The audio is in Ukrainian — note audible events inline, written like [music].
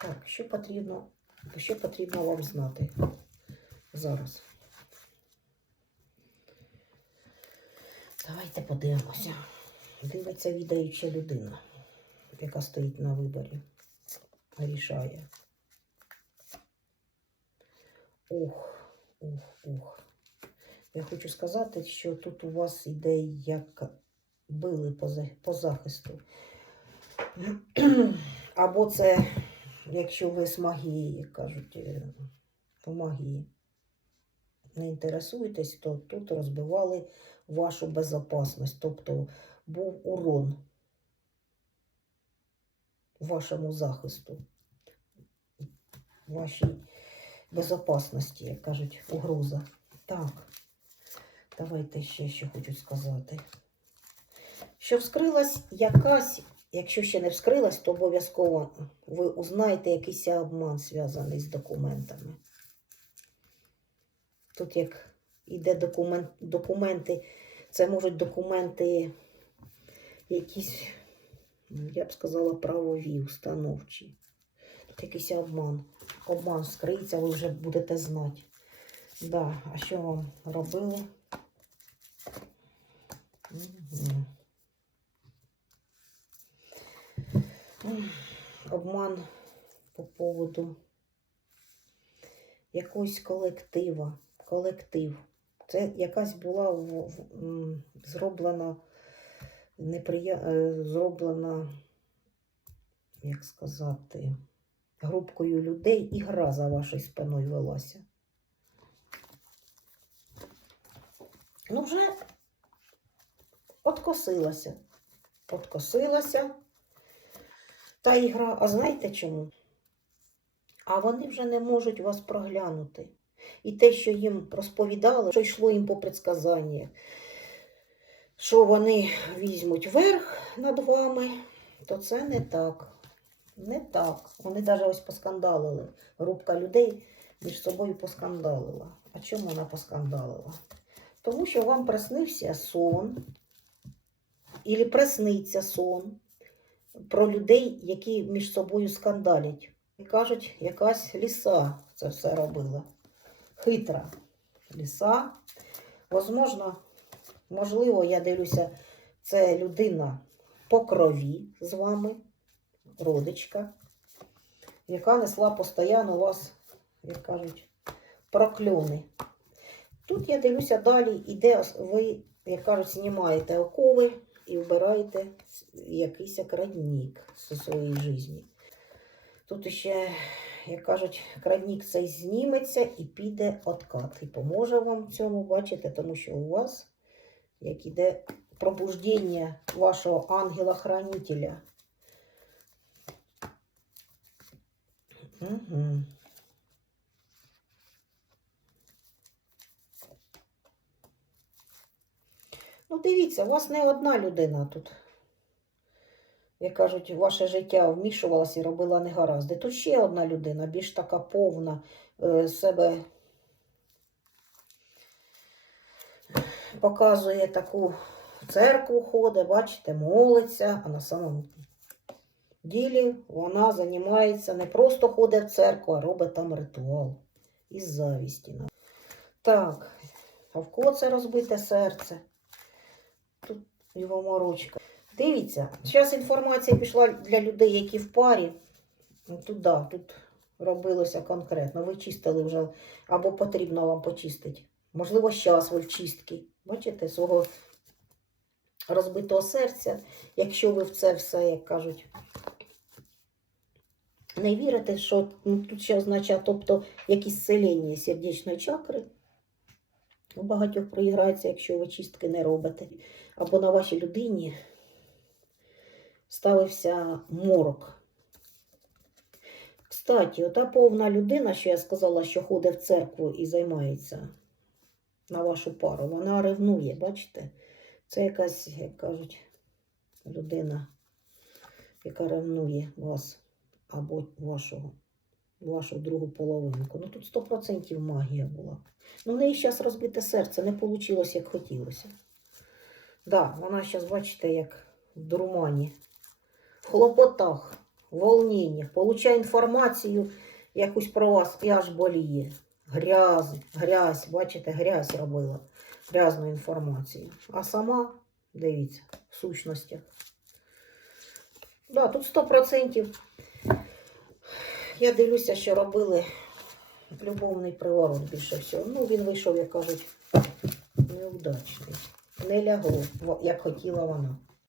Так, що потрібно, що потрібно вам знати зараз? Давайте подивимося. Дивиться відаюча людина, яка стоїть на виборі. Рішає. Ух, ух, ух. Я хочу сказати, що тут у вас іде як били по захисту. [clears throat] Або це, якщо ви з магії, кажуть, е, по магії не інтересуєтесь, то тут розбивали вашу безопасність. Тобто був урон вашому захисту, вашій безопасності, як кажуть, угроза. Так, давайте ще що хочу сказати. Що вскрилась якась, якщо ще не вскрилась, то обов'язково ви узнаєте якийсь обман зв'язаний з документами. Тут як іде документ, документи, це можуть документи якісь, я б сказала, правові, установчі. Тут якийсь обман. Обман скриється, ви вже будете знати. Да, а що вам робили? Мгм. Обман по поводу якогось колектива. Колектив. Це якась була в- в- зроблена неприя... е, зроблена, як сказати, групкою людей і гра за вашою спиною велася. Ну, вже откосилася. Откосилася та ігра. А знаєте чому? А вони вже не можуть вас проглянути. І те, що їм розповідали, що йшло їм по предсказаннях, що вони візьмуть верх над вами, то це не так. Не так. Вони навіть ось поскандалили. Групка людей між собою поскандалила. А чому вона поскандалила? Тому що вам приснився сон, і присниться сон про людей, які між собою скандалять. І кажуть, якась ліса це все робила. Хитра ліса. Возможно, можливо, я дивлюся, це людина по крові з вами, родичка, яка несла постійно вас, як кажуть, прокльони. Тут я дивлюся далі, іде ви, як кажуть, знімаєте окови і вбираєте якийсь крадник зі своєї житті. Тут ще, як кажуть, крадник цей зніметься і піде откат. І поможе вам в цьому, бачите, тому що у вас, як іде пробуждення вашого ангела-хранителя. Угу. Ну, дивіться, у вас не одна людина тут. Як кажуть, ваше життя вмішувалося і робила негаразди. Тут ще одна людина, більш така повна е, себе показує таку церкву ходить, бачите, молиться, а на самому ділі вона займається, не просто ходить в церкву, а робить там ритуал із завісті. Так, а в кого це розбите серце? Його морочка. Дивіться, зараз інформація пішла для людей, які в парі. Ну, Тут, да, тут робилося конкретно. Ви чистили вже, або потрібно вам почистити. Можливо, зараз ви в чистці. Бачите, свого розбитого серця, якщо ви в це все, як кажуть, не вірите, що ну, тут ще означає, тобто якісь селення сердечної чакри. У багатьох проіграється, якщо ви чистки не робите. Або на вашій людині ставився морок. Кстати, ота повна людина, що я сказала, що ходить в церкву і займається на вашу пару, вона ревнує, бачите? Це якась, як кажуть, людина, яка ревнує вас або вашого, вашу другу половинку. Ну тут 100% магія була. Ну, в неї зараз розбите серце, не вийшло, як хотілося. Да, вона зараз, бачите, як в дурмані, в хлопотах. волненнях, получає інформацію якусь про вас і аж боліє. Грязь, грязь, бачите, грязь робила, грязну інформацію. А сама, дивіться, в сущностях. Да, тут 100%. Я дивлюся, що робили любовний приворот більше всього. Ну, він вийшов, як кажуть, неудачний. Не лягло, як хотіла вона.